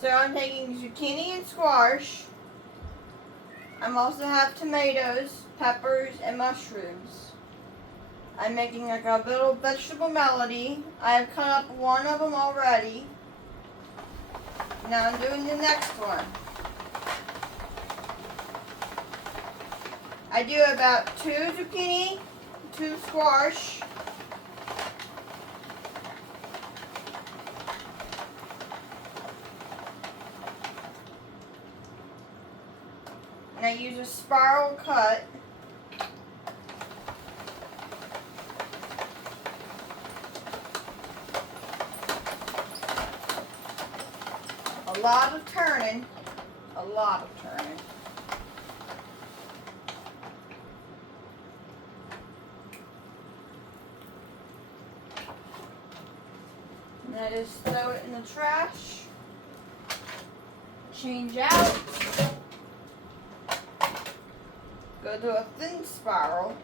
So I'm taking zucchini and squash. I also have tomatoes, peppers, and mushrooms. I'm making like a little vegetable melody. I have cut up one of them already. Now I'm doing the next one. I do about 2 zucchini, 2 squash, and I use a spiral cut. A lot of turning. A lot of turning. And I just throw it in the trash. Change out. Go to a thin spiral.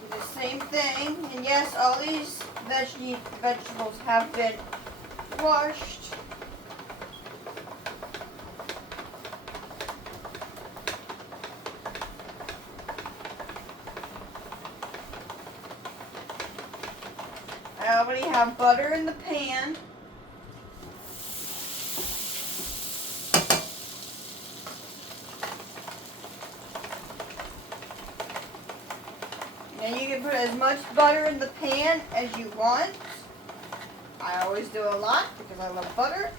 Do the same thing. And yes, all these vegetables have been washed. I already have butter in the pan. And you can put as much butter in the pan as you want. I always do a lot because I love butter.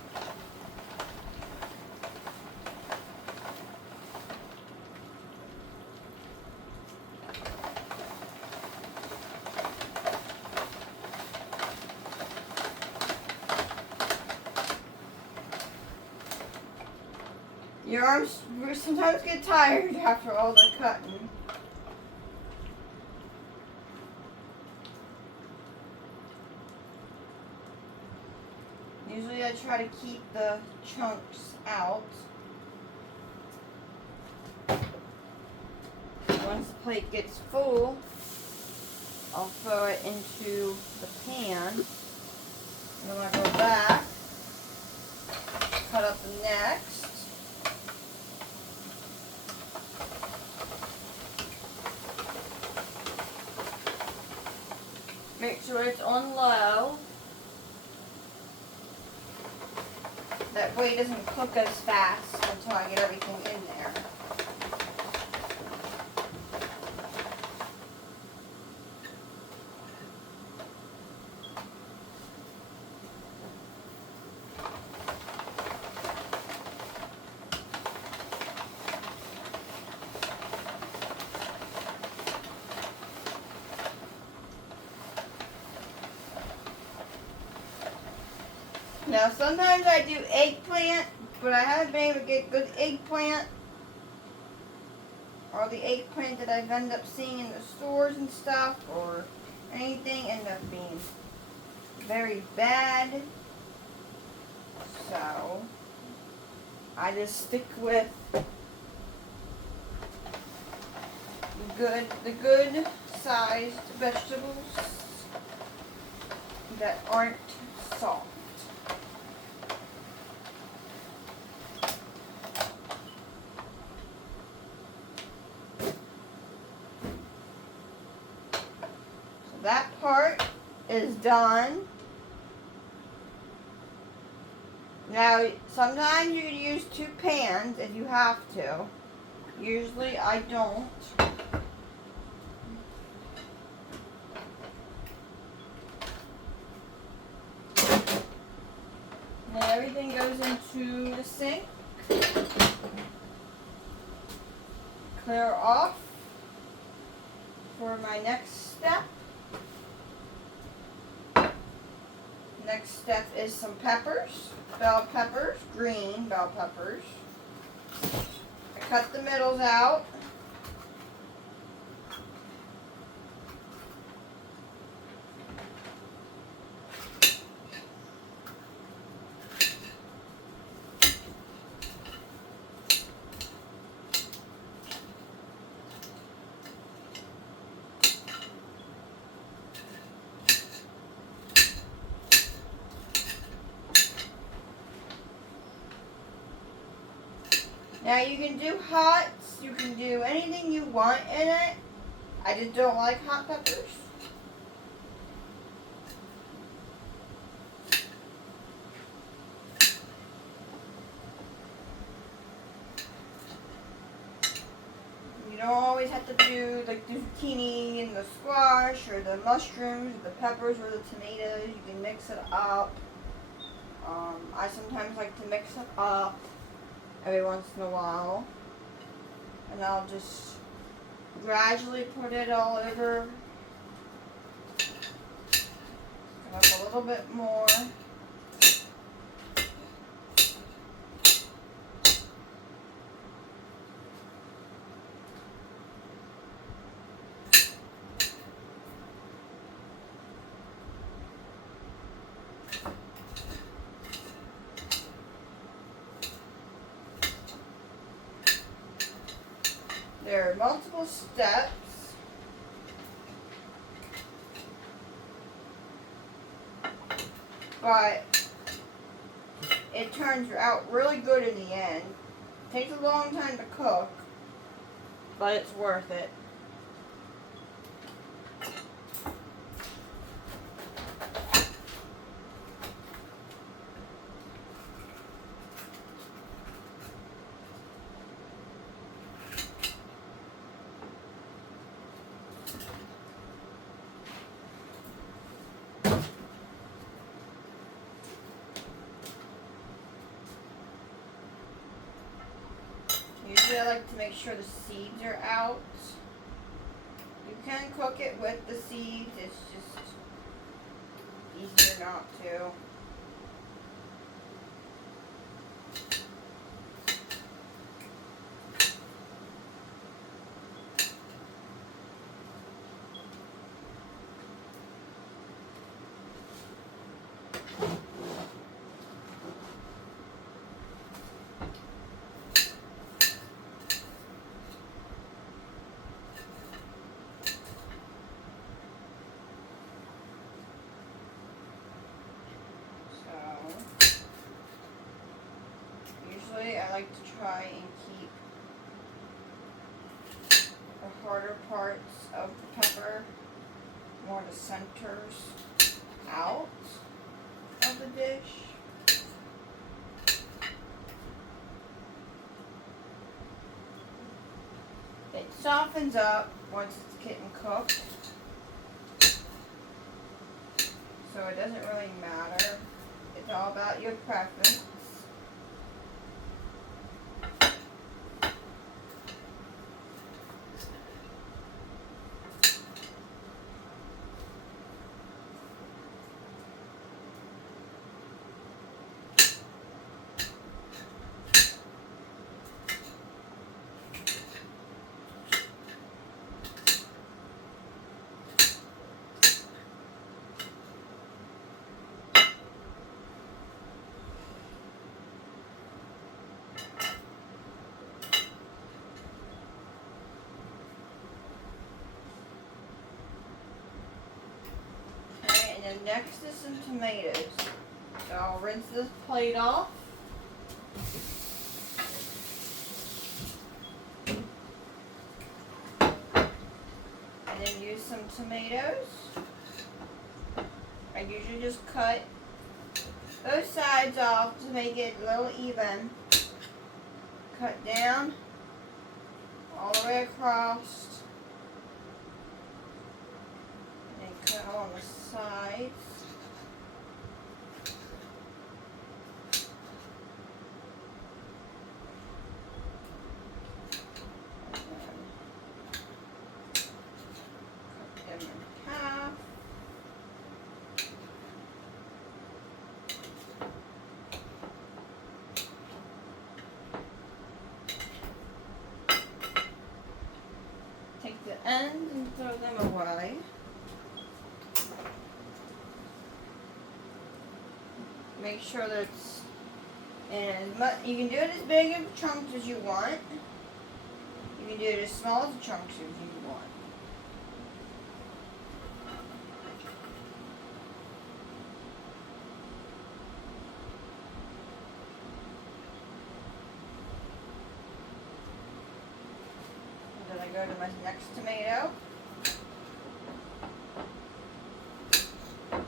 Your arms sometimes get tired after all the cutting. Usually I try to keep the chunks out. Once the plate gets full, I'll throw it into the pan. And then I go back, cut up the next. Make sure it's on low. That way it doesn't cook as fast until I get everything in there. Now sometimes I do eggplant, but I haven't been able to get good eggplant. Or the eggplant that I've ended up seeing in the stores and stuff, or anything, end up being very bad. So I just stick with the good sized vegetables that aren't soft. That part is done. Now, sometimes you use 2 pans if you have to. Usually I don't. And everything goes into the sink. Clear off for my next step. Next step is some peppers, bell peppers, green bell peppers. I cut the middles out. Now you can do hots, you can do anything you want in it. I just don't like hot peppers. You don't always have to do like the zucchini and the squash or the mushrooms or the peppers or the tomatoes. You can mix it up. I sometimes like to mix it up every once in a while. And I'll just gradually put it all over. Put up a little bit more. There are multiple steps. But it turns out really good in the end. It takes a long time to cook, but it's worth it. Usually I like to make sure the seeds are out. You can cook it with the seeds, it's just easier not to. Usually I like to try and keep the harder parts of the pepper, more the centers, out of the dish. It softens up once it's getting cooked, so it doesn't really matter. It's all about your preference. And next is some tomatoes. So I'll rinse this plate off. And then use some tomatoes. I usually just cut both sides off to make it a little even. Cut down all the way across. Cut on the sides. Cut them in half. Take the ends and throw them away. Make sure that it's you can do it as big of chunks as you want. You can do it as small as chunks as you want. go to my next tomato. Do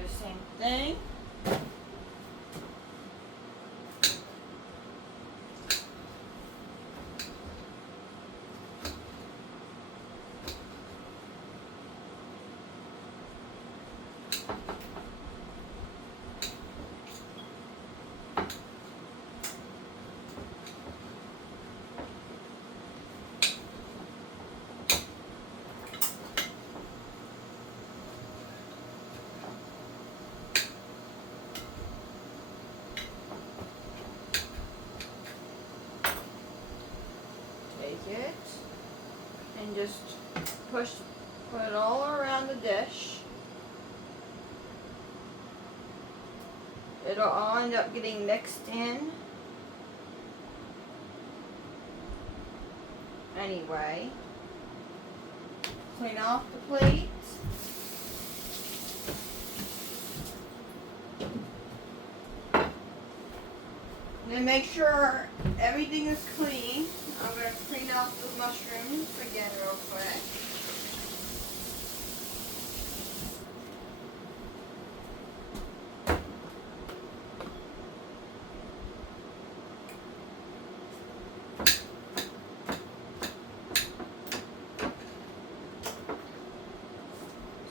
the same thing. Take it and just put it all around the dish. It'll all end up getting mixed in anyway. Clean off the plate. And then make sure everything is clean. I'm going to clean off the mushrooms again real quick.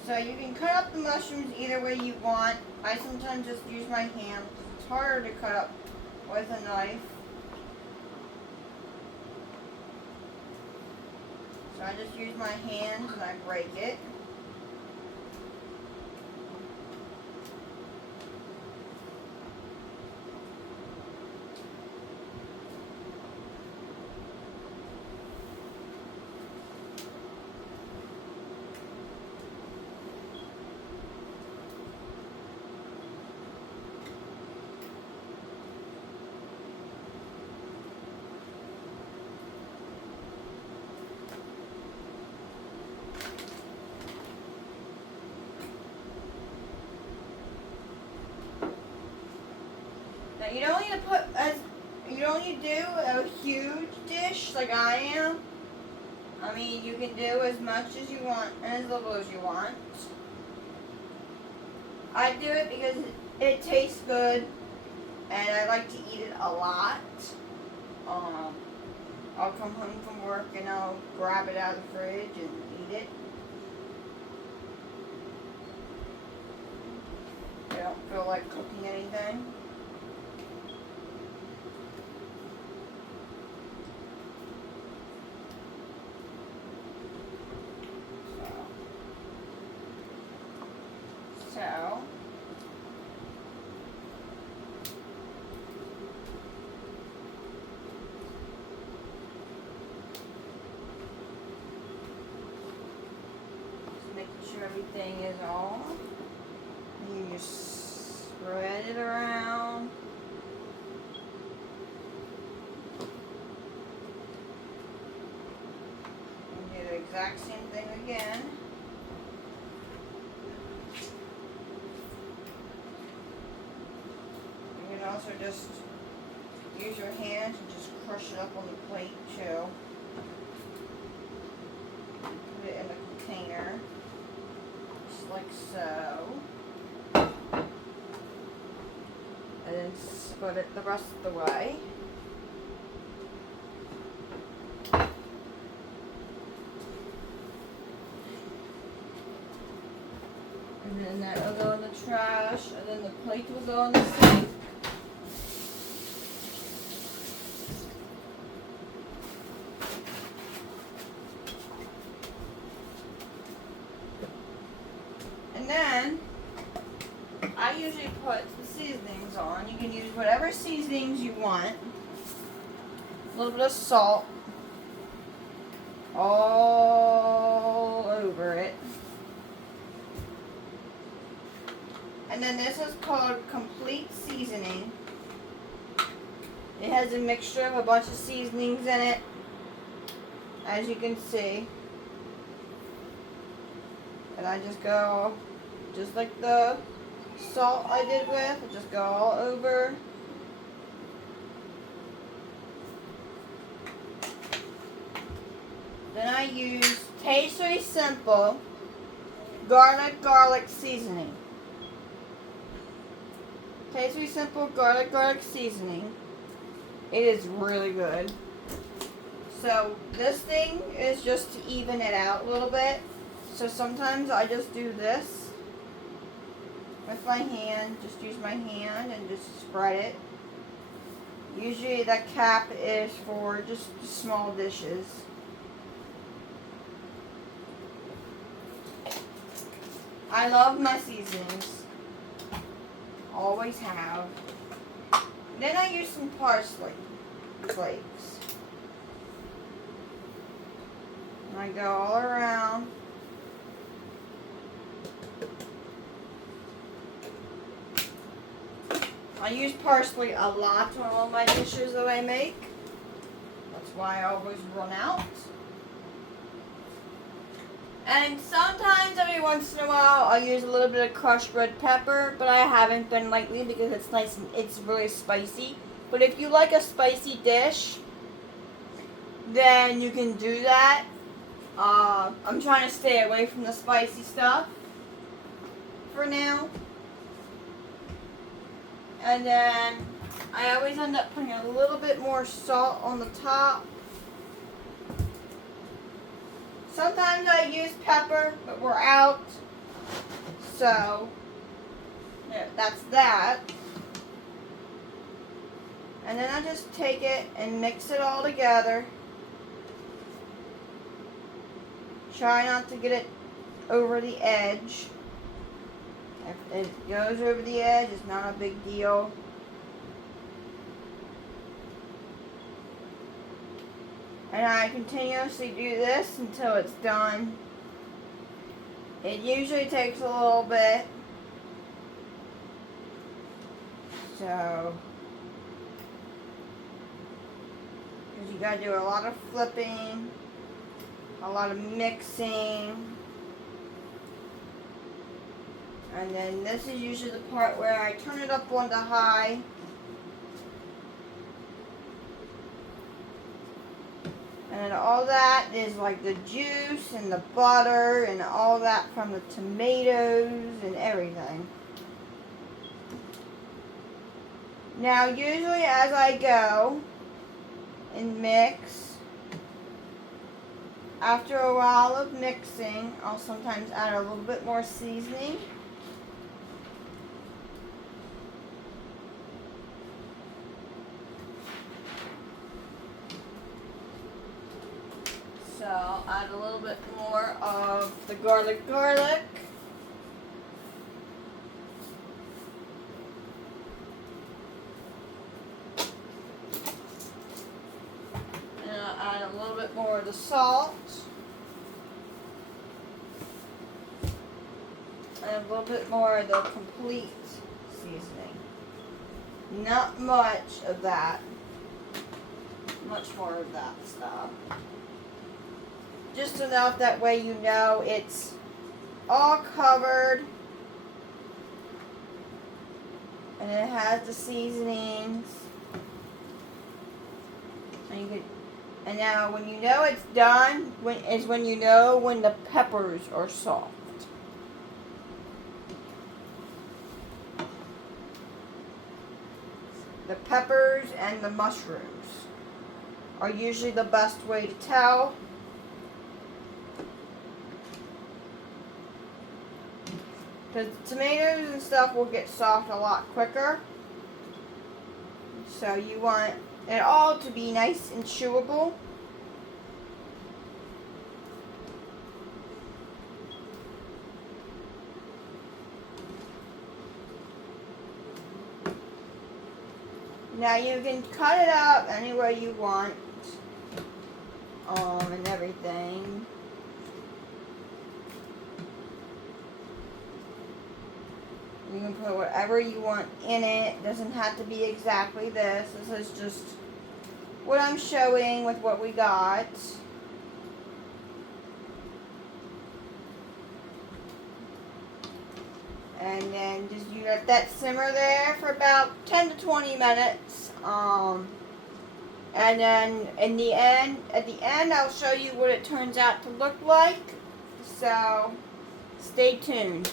So you can cut up the mushrooms either way you want. I sometimes just use my hand because it's harder to cut up with a knife. So I just use my hands and I break it. Now you don't need to you don't need to do a huge dish like I am. I mean, you can do as much as you want and as little as you want. I do it because it tastes good and I like to eat it a lot. I'll come home from work and I'll grab it out of the fridge and eat it. I don't feel like cooking anything. So just making sure everything is on. And you just spread it around. And do the exact same thing again. Also just use your hands and just crush it up on the plate too. Put it in the container, just like so. And then split it the rest of the way. And then that will go in the trash, and then the plate will go in the sink. And then, I usually put the seasonings on. You can use whatever seasonings you want. A little bit of salt. All over it. And then this is called Complete Seasoning. It has a mixture of a bunch of seasonings in it, as you can see. And I just go, just like the salt I did with, I just go all over. Then I use Tastefully Simple garlic seasoning. Tastefully Simple garlic seasoning. It is really good. So this thing is just to even it out a little bit. So sometimes I just do this with my hand. Just use my hand and just spread it. Usually the cap is for just small dishes. I love my seasonings. Always have. Then I use some parsley flakes. And I go all around. I use parsley a lot on all my dishes that I make. That's why I always run out. And sometimes, every once in a while, I'll use a little bit of crushed red pepper, but I haven't been lately because it's nice and it's really spicy. But if you like a spicy dish, then you can do that. I'm trying to stay away from the spicy stuff for now. And then I always end up putting a little bit more salt on the top. Sometimes I use pepper, but we're out. So, yeah, that's that. And then I just take it and mix it all together. Try not to get it over the edge. If it goes over the edge, it's not a big deal. And I continuously do this until it's done. It usually takes a little bit. So, because you gotta do a lot of flipping, a lot of mixing. And then this is usually the part where I turn it up onto high. And all that is like the juice and the butter and all that from the tomatoes and everything. Now usually as I go and mix, after a while of mixing, I'll sometimes add a little bit more seasoning. So I'll add a little bit more of the garlic. And I'll add a little bit more of the salt. And a little bit more of the complete seasoning. Not much of that. Much more of that stuff. Just enough that way you know it's all covered. And it has the seasonings. And now when you know it's done, when you know when the peppers are soft. The peppers and the mushrooms are usually the best way to tell. Because tomatoes and stuff will get soft a lot quicker. So you want it all to be nice and chewable. Now you can cut it up any way you want. And everything. You can put whatever you want in it. It doesn't have to be exactly this. This is just what I'm showing with what we got. And then just you let that simmer there for about 10 to 20 minutes. And then at the end, I'll show you what it turns out to look like. So, stay tuned.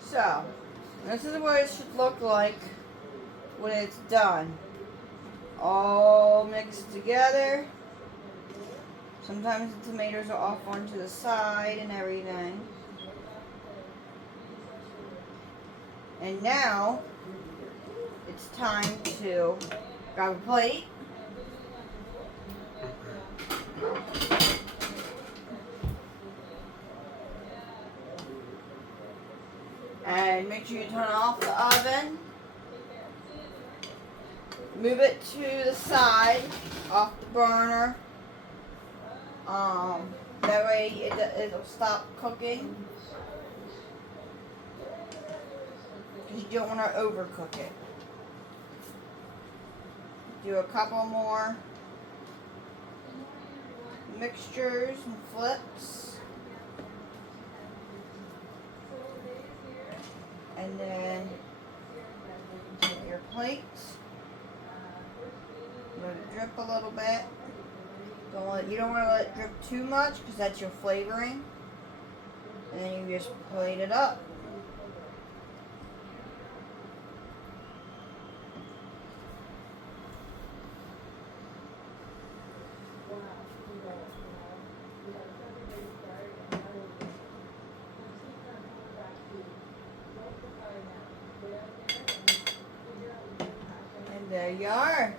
So, this is what it should look like when it's done. All mixed together. Sometimes the tomatoes are off onto the side and everything. And now, it's time to grab a plate. And make sure you turn off the oven. Move it to the side, off the burner. That way it'll stop cooking. Because you don't want to overcook it. Do a couple more mixtures and flips. And then take your plate. Let it drip a little bit. You don't want to let it drip too much because that's your flavoring. And then you just plate it up. And there you are.